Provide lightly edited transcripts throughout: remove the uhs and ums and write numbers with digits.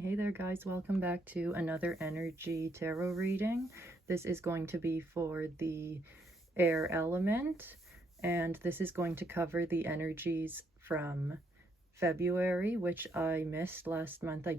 Hey there guys, welcome back to another energy tarot reading. This is going to be for the air element, and this is going to cover the energies from February, which I missed last month. I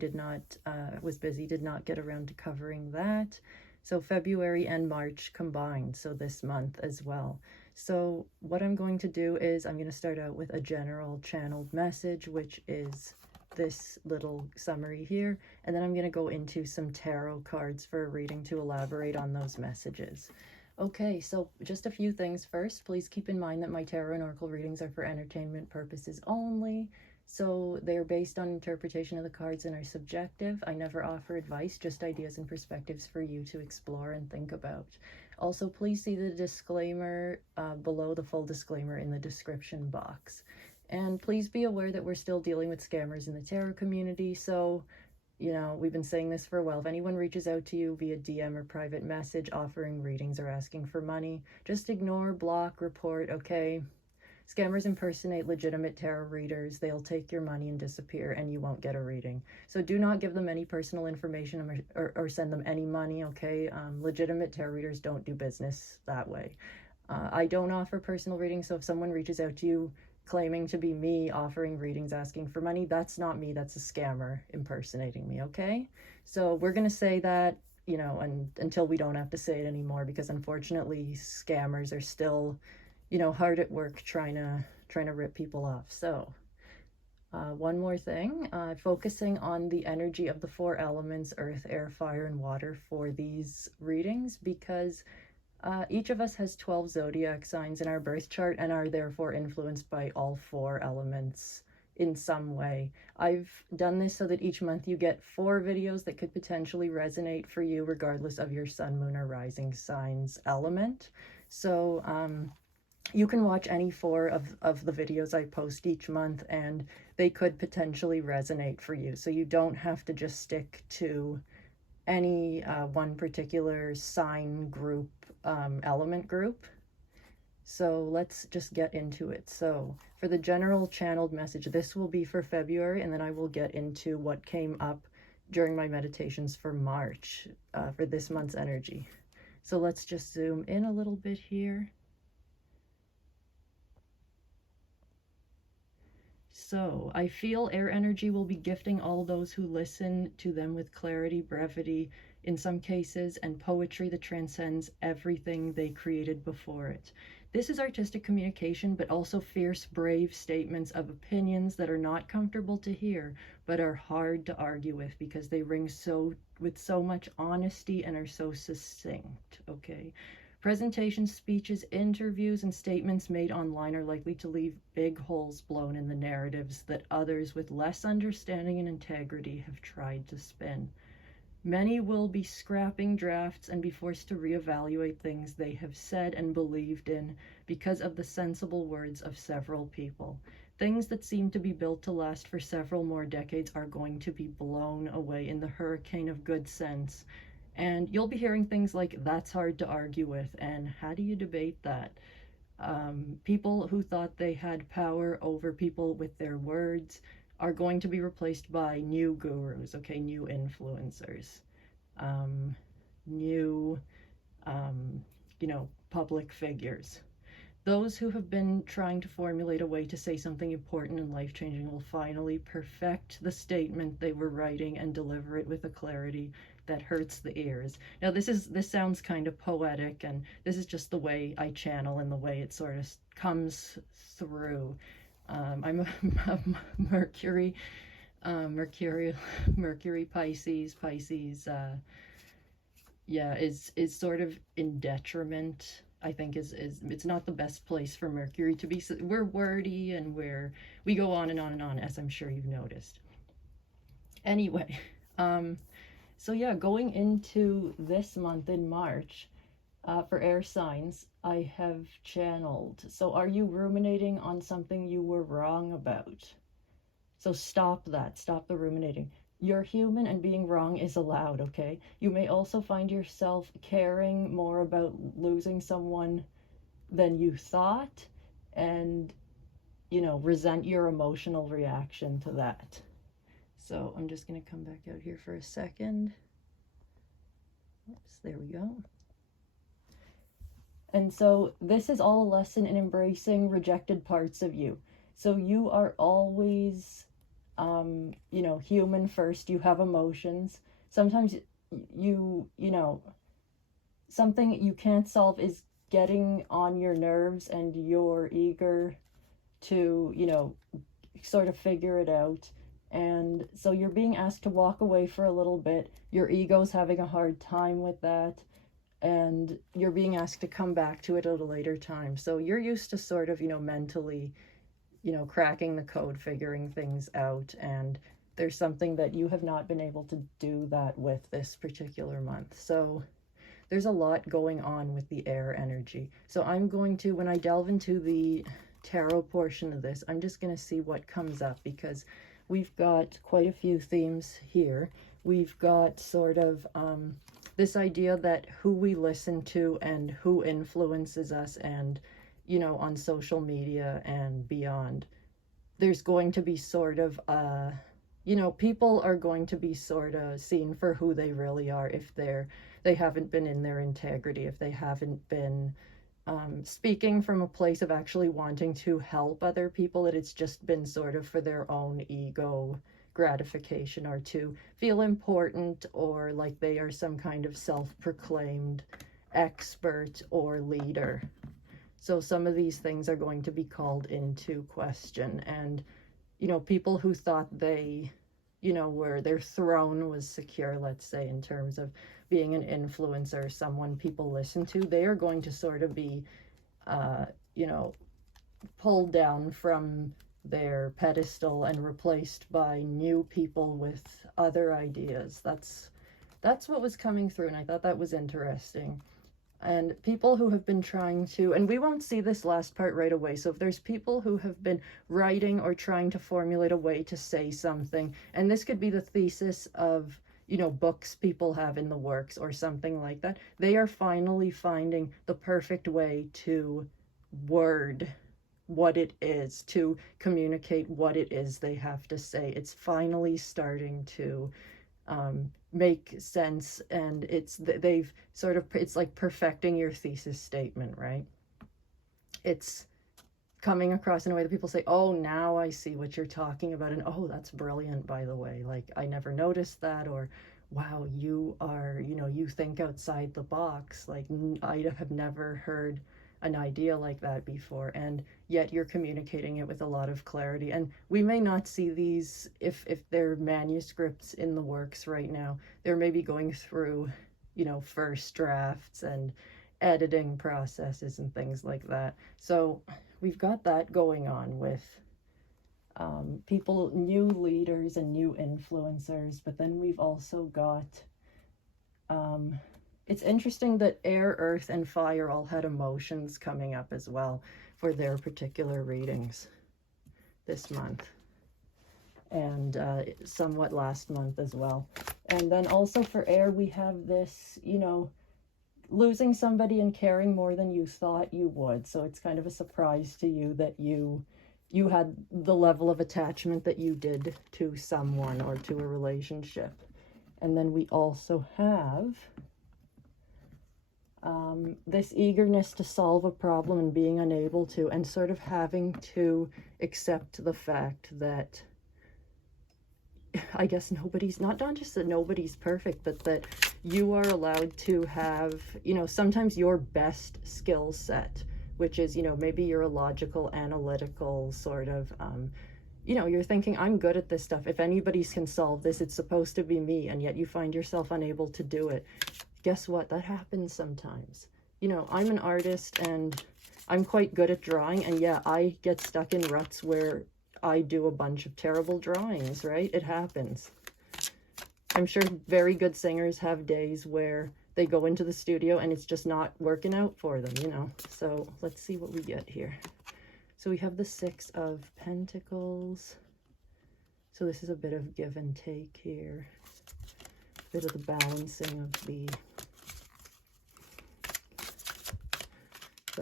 was busy, did not get around to covering that. So February and March combined, so this month as well. So what I'm going to do is I'm going to start out with a general channeled message, which is this little summary here, and then I'm going to go into some tarot cards for a reading to elaborate on those messages. Okay, so just a few things first. Please keep in mind that my tarot and oracle readings are for entertainment purposes only, so they're based on interpretation of the cards and are subjective. I never offer advice, just ideas and perspectives for you to explore and think about. Also, please see the disclaimer below the full disclaimer in the description box. And please be aware that we're still dealing with scammers in the tarot community. So, you know, we've been saying this for a while. If anyone reaches out to you via DM or private message offering readings or asking for money, just ignore, block, report, okay? Scammers impersonate legitimate tarot readers. They'll take your money and disappear, and you won't get a reading. So do not give them any personal information or send them any money, okay? Legitimate tarot readers don't do business that way. I don't offer personal readings, so if someone reaches out to you claiming to be me offering readings asking for money, that's not me, that's a scammer impersonating me, okay? So we're gonna say that, you know, until we don't have to say it anymore, because unfortunately scammers are still, you know, hard at work trying to rip people off. So one more thing, focusing on the energy of the four elements, earth, air, fire, and water for these readings, because each of us has 12 zodiac signs in our birth chart and are therefore influenced by all four elements in some way. I've done this so that each month you get 4 videos that could potentially resonate for you regardless of your sun, moon, or rising signs element. So you can watch any 4 of the videos I post each month and they could potentially resonate for you. So you don't have to just stick to any one particular sign group, element group. So let's just get into it. So for the general channeled message, this will be for February, and then I will get into what came up during my meditations for March, for this month's energy. So let's just zoom in a little bit here. So I feel air energy will be gifting all those who listen to them with clarity, brevity, in some cases, and poetry that transcends everything they created before it. This is artistic communication, but also fierce, brave statements of opinions that are not comfortable to hear, but are hard to argue with because they ring with so much honesty and are so succinct, okay? Presentations, speeches, interviews, and statements made online are likely to leave big holes blown in the narratives that others with less understanding and integrity have tried to spin. Many will be scrapping drafts and be forced to reevaluate things they have said and believed in because of the sensible words of several people. Things that seem to be built to last for several more decades are going to be blown away in the hurricane of good sense. And you'll be hearing things like, that's hard to argue with, and how do you debate that? People who thought they had power over people with their words are going to be replaced by new gurus, okay, new influencers, new, you know, public figures. Those who have been trying to formulate a way to say something important and life-changing will finally perfect the statement they were writing and deliver it with a clarity that hurts the ears. Now this sounds kind of poetic, and this is just the way I channel and the way it sort of comes through. I'm a Mercury Pisces. Yeah, is sort of in detriment. I think is it's not the best place for Mercury to be. So we're wordy and we go on and on and on, as I'm sure you've noticed. Anyway, so yeah, going into this month in March, for air signs, I have channeled. So are you ruminating on something you were wrong about? So stop that. Stop the ruminating. You're human and being wrong is allowed, okay? You may also find yourself caring more about losing someone than you thought and, you know, resent your emotional reaction to that. So I'm just going to come back out here for a second. Oops, there we go. And so this is all a lesson in embracing rejected parts of you. So you are always, you know, human first. You have emotions. Sometimes you know, something you can't solve is getting on your nerves and you're eager to, you know, sort of figure it out. And so you're being asked to walk away for a little bit. Your ego's having a hard time with that. And you're being asked to come back to it at a later time. So you're used to sort of, you know, mentally, you know, cracking the code, figuring things out. And there's something that you have not been able to do that with this particular month. So there's a lot going on with the air energy. So I'm going to, when I delve into the tarot portion of this, I'm just going to see what comes up, because we've got quite a few themes here. We've got sort of this idea that who we listen to and who influences us, and, you know, on social media and beyond. There's going to be sort of, you know, people are going to be sort of seen for who they really are if they haven't been in their integrity, if they haven't been speaking from a place of actually wanting to help other people, that it's just been sort of for their own ego gratification, or to feel important, or like they are some kind of self-proclaimed expert or leader. So some of these things are going to be called into question. And, you know, people who thought they, you know, where their throne was secure, let's say, in terms of being an influencer, someone people listen to, they are going to sort of be, you know, pulled down from their pedestal and replaced by new people with other ideas. That's what was coming through, and I thought that was interesting. And people who have been trying to, and we won't see this last part right away, so if there's people who have been writing or trying to formulate a way to say something, and this could be the thesis of, you know, books people have in the works or something like that, they are finally finding the perfect way to word what it is, to communicate what it is they have to say. It's finally starting to make sense, and they've sort of, it's like perfecting your thesis statement, right? It's coming across in a way that people say, oh, now I see what you're talking about, and oh, that's brilliant, by the way, like I never noticed that, or wow, you are, you know, you think outside the box, like I have never heard an idea like that before, and yet you're communicating it with a lot of clarity. And we may not see these, if they're manuscripts in the works right now, they're maybe going through, you know, first drafts and editing processes and things like that. So we've got that going on with people, new leaders and new influencers, but then we've also got it's interesting that air, earth, and fire all had emotions coming up as well for their particular readings this month, and somewhat last month as well. And then also for air, we have this, you know, losing somebody and caring more than you thought you would. So it's kind of a surprise to you that you had the level of attachment that you did to someone or to a relationship. And then we also have this eagerness to solve a problem and being unable to, and sort of having to accept the fact that, I guess, nobody's, not just that nobody's perfect, but that you are allowed to have, you know, sometimes your best skill set, which is, you know, maybe you're a logical, analytical sort of, you know, you're thinking, I'm good at this stuff. If anybody can solve this, it's supposed to be me. And yet you find yourself unable to do it. Guess what? That happens sometimes. You know, I'm an artist and I'm quite good at drawing. And yeah, I get stuck in ruts where I do a bunch of terrible drawings, right? It happens. I'm sure very good singers have days where they go into the studio and it's just not working out for them, you know. So let's see what we get here. So we have the Six of Pentacles. So this is a bit of give and take here. A bit of the balancing of the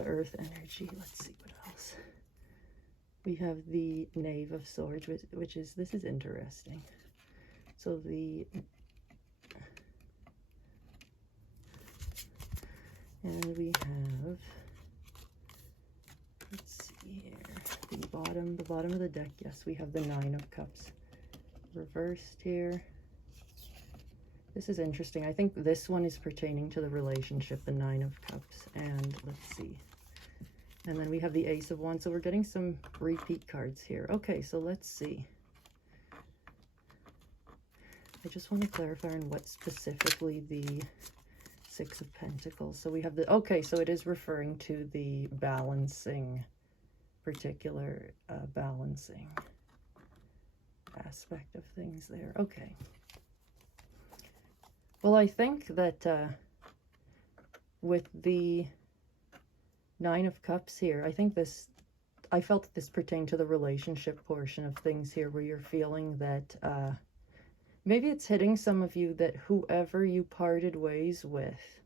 earth energy. Let's see what else. We have the Knave of Swords, which is, this is interesting. So and we have, let's see here, the bottom of the deck. Yes, we have the Nine of Cups reversed here. This is interesting. I think this one is pertaining to the relationship, the Nine of Cups. And let's see. And then we have the Ace of Wands. So we're getting some repeat cards here. Okay, so let's see. I just want to clarify on what specifically the Six of Pentacles. So we have the, okay, so it is referring to the balancing, particular balancing aspect of things there. Okay. Well, I think that with the Nine of Cups here, I felt that this pertained to the relationship portion of things here, where you're feeling that maybe it's hitting some of you that whoever you parted ways with,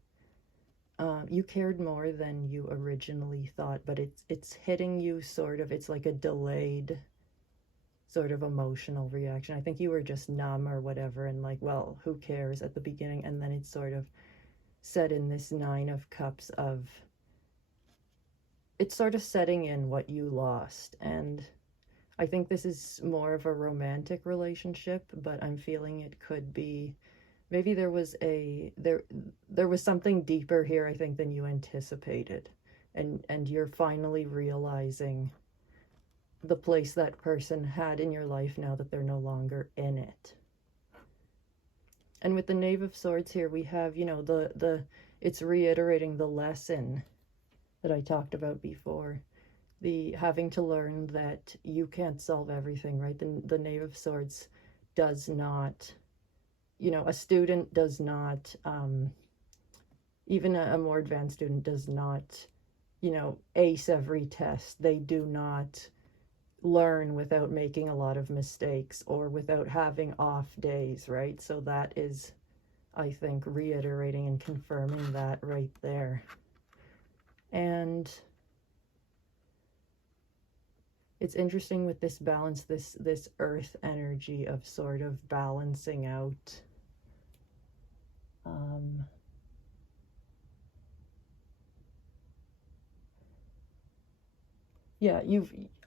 you cared more than you originally thought, but it's hitting you sort of, it's like a delayed sort of emotional reaction. I think you were just numb or whatever, and like, well, who cares at the beginning, and then it's sort of set in this Nine of Cups of, it's sort of setting in what you lost. And I think this is more of a romantic relationship, but I'm feeling it could be, maybe there was something deeper here, I think, than you anticipated. And you're finally realizing the place that person had in your life now that they're no longer in it. And with the Knave of Swords here, we have, you know, it's reiterating the lesson that I talked about before. The having to learn that you can't solve everything, right? The Knave of Swords does not, you know, a student does not, even a more advanced student does not, you know, ace every test. They do not learn without making a lot of mistakes or without having off days, right? So that is, I think, reiterating and confirming that right there. And it's interesting with this balance, this earth energy of sort of balancing out. Yeah,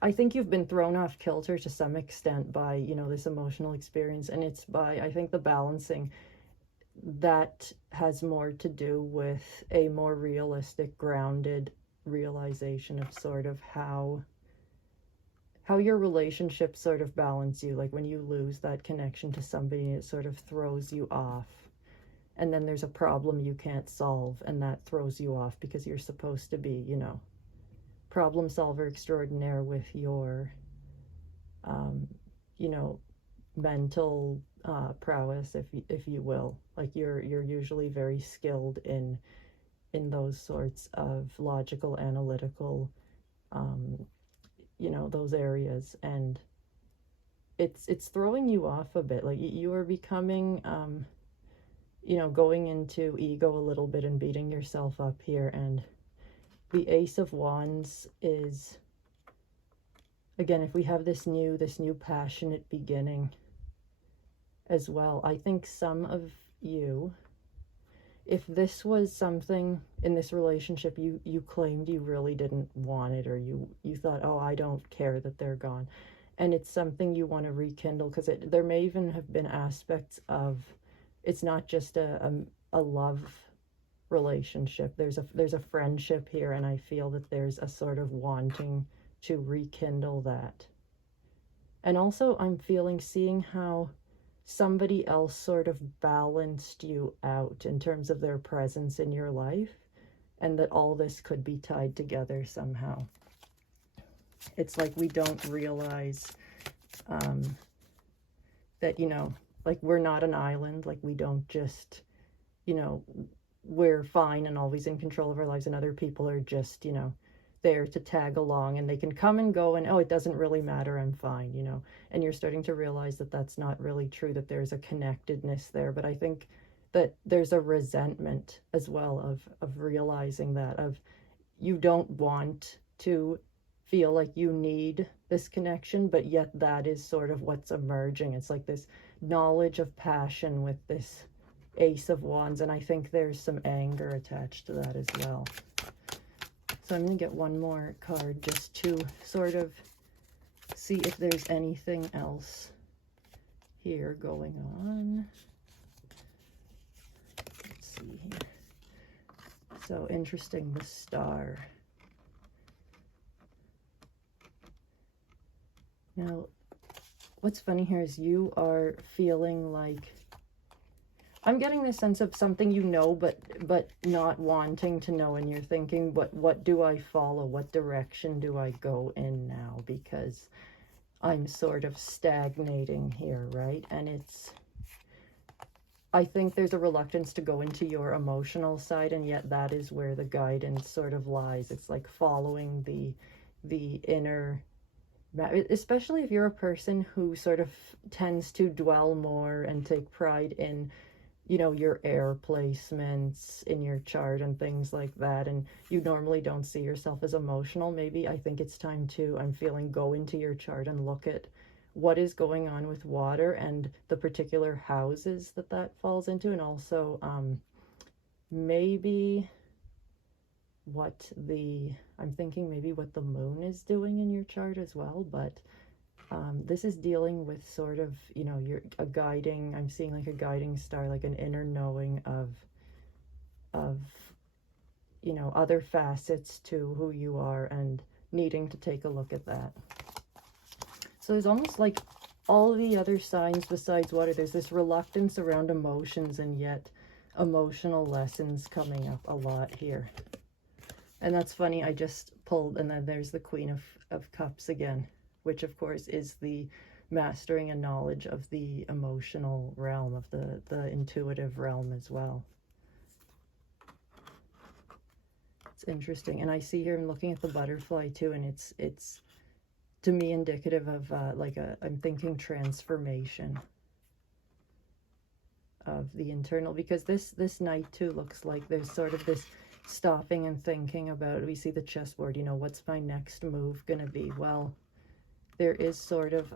I think you've been thrown off kilter to some extent by, you know, this emotional experience, and it's by, I think, the balancing that has more to do with a more realistic, grounded realization of sort of how your relationships sort of balance you. Like when you lose that connection to somebody, it sort of throws you off. And then there's a problem you can't solve, and that throws you off because you're supposed to be, you know, problem solver extraordinaire with your, you know, mental prowess, if you will. Like you're usually very skilled in those sorts of logical, analytical, you know, those areas, and it's throwing you off a bit. Like you are becoming, you know, going into ego a little bit and beating yourself up here. And the Ace of Wands is, again, if we have this new passionate beginning as well, I think some of you, if this was something in this relationship you claimed you really didn't want it, or you thought, oh, I don't care that they're gone, and it's something you want to rekindle, because there may even have been aspects of, it's not just a love relationship, there's a friendship here, and I feel that there's a sort of wanting to rekindle that. And also I'm seeing how somebody else sort of balanced you out in terms of their presence in your life, and that all this could be tied together somehow. It's like we don't realize that, you know, like we're not an island. Like we don't just, you know, we're fine and always in control of our lives, and other people are just, you know, there to tag along, and they can come and go, and oh, it doesn't really matter, I'm fine, you know. And you're starting to realize that that's not really true, that there's a connectedness there. But I think that there's a resentment as well of realizing that, of you don't want to feel like you need this connection, but yet that is sort of what's emerging. It's like this knowledge of passion with this Ace of Wands, and I think there's some anger attached to that as well. So I'm going to get one more card just to sort of see if there's anything else here going on. Let's see here. So interesting, the Star. Now, what's funny here is you are feeling like, I'm getting this sense of something you know, but not wanting to know, and you're thinking, what do I follow? What direction do I go in now? Because I'm sort of stagnating here, right? And it's, I think there's a reluctance to go into your emotional side, and yet that is where the guidance sort of lies. It's like following the inner, especially if you're a person who sort of tends to dwell more and take pride in, you know, your air placements in your chart and things like that, and you normally don't see yourself as emotional. Maybe I think it's time to, I'm feeling, go into your chart and look at what is going on with water and the particular houses that falls into, and also maybe what I'm thinking maybe what the moon is doing in your chart as well. But this is dealing with sort of, you know, a guiding, I'm seeing like a guiding star, like an inner knowing of, you know, other facets to who you are, and needing to take a look at that. So there's almost like all the other signs besides water, there's this reluctance around emotions, and yet emotional lessons coming up a lot here. And that's funny, I just pulled, and then there's the Queen of Cups again, which of course is the mastering and knowledge of the emotional realm, of the intuitive realm as well. It's interesting. And I see here, I'm looking at the butterfly too, and it's to me indicative of I'm thinking transformation of the internal, because this Knight too looks like there's sort of this stopping and thinking about, we see the chessboard, you know, what's my next move gonna be? Well, there is sort of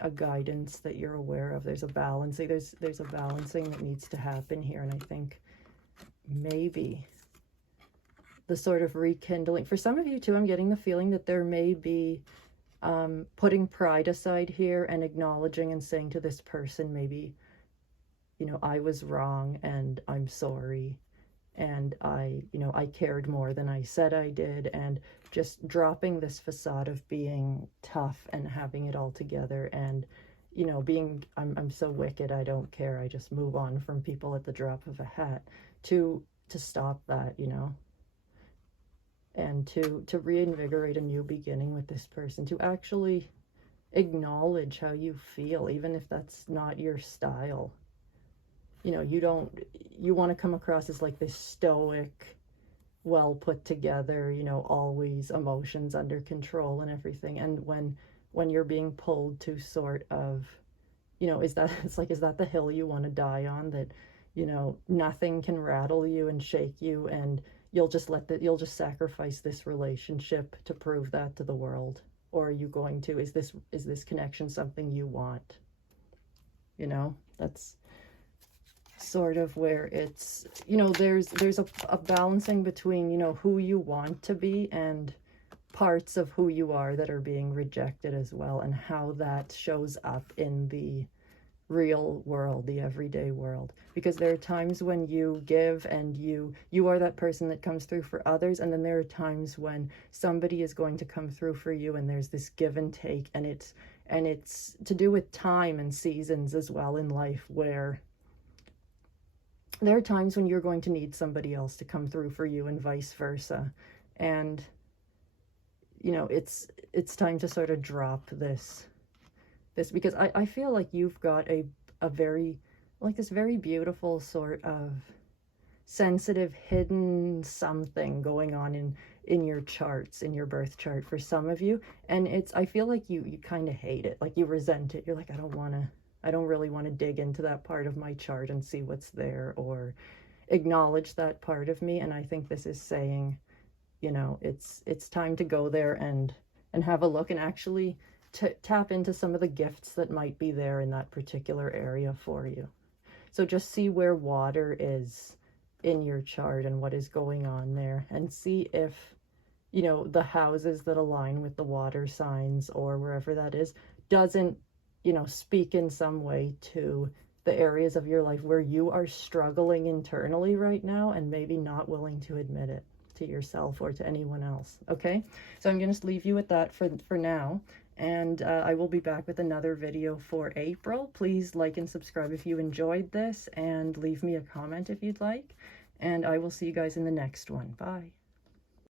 a guidance that you're aware of. There's a balancing, there's a balancing that needs to happen here, and I think maybe the sort of rekindling for some of you too, I'm getting the feeling that there may be putting pride aside here and acknowledging and saying to this person, maybe, you know, I was wrong and I'm sorry, and I cared more than I said I did, and just dropping this facade of being tough and having it all together, and, you know, being, I'm so wicked, I don't care, I just move on from people at the drop of a hat, to stop that, you know, and to reinvigorate a new beginning with this person, to actually acknowledge how you feel, even if that's not your style. You know, you want to come across as like this stoic, well put together, you know, always emotions under control and everything. And when you're being pulled to sort of, you know, is that the hill you want to die on, that, you know, nothing can rattle you and shake you, and you'll just sacrifice this relationship to prove that to the world? Or are you going to, is this connection something you want? You know, that's sort of where it's, you know, there's a balancing between, you know, who you want to be and parts of who you are that are being rejected as well, and how that shows up in the real world, the everyday world. Because there are times when you give and you are that person that comes through for others, and then there are times when somebody is going to come through for you, and there's this give and take, and it's to do with time and seasons as well in life, where there are times when you're going to need somebody else to come through for you, and vice versa. And, you know, it's time to sort of drop this, because I feel like you've got a very, like, this very beautiful sort of sensitive hidden something going on in your charts, in your birth chart for some of you. And I feel like you kind of hate it, like you resent it. You're like, I don't really want to dig into that part of my chart and see what's there, or acknowledge that part of me. And I think this is saying, you know, it's time to go there and have a look, and actually tap into some of the gifts that might be there in that particular area for you. So just see where water is in your chart and what is going on there, and see if, you know, the houses that align with the water signs or wherever that is doesn't, you know, speak in some way to the areas of your life where you are struggling internally right now and maybe not willing to admit it to yourself or to anyone else. Okay, so I'm going to leave you with that for now, and I will be back with another video for April. Please like and subscribe if you enjoyed this, and leave me a comment if you'd like, and I will see you guys in the next one. Bye.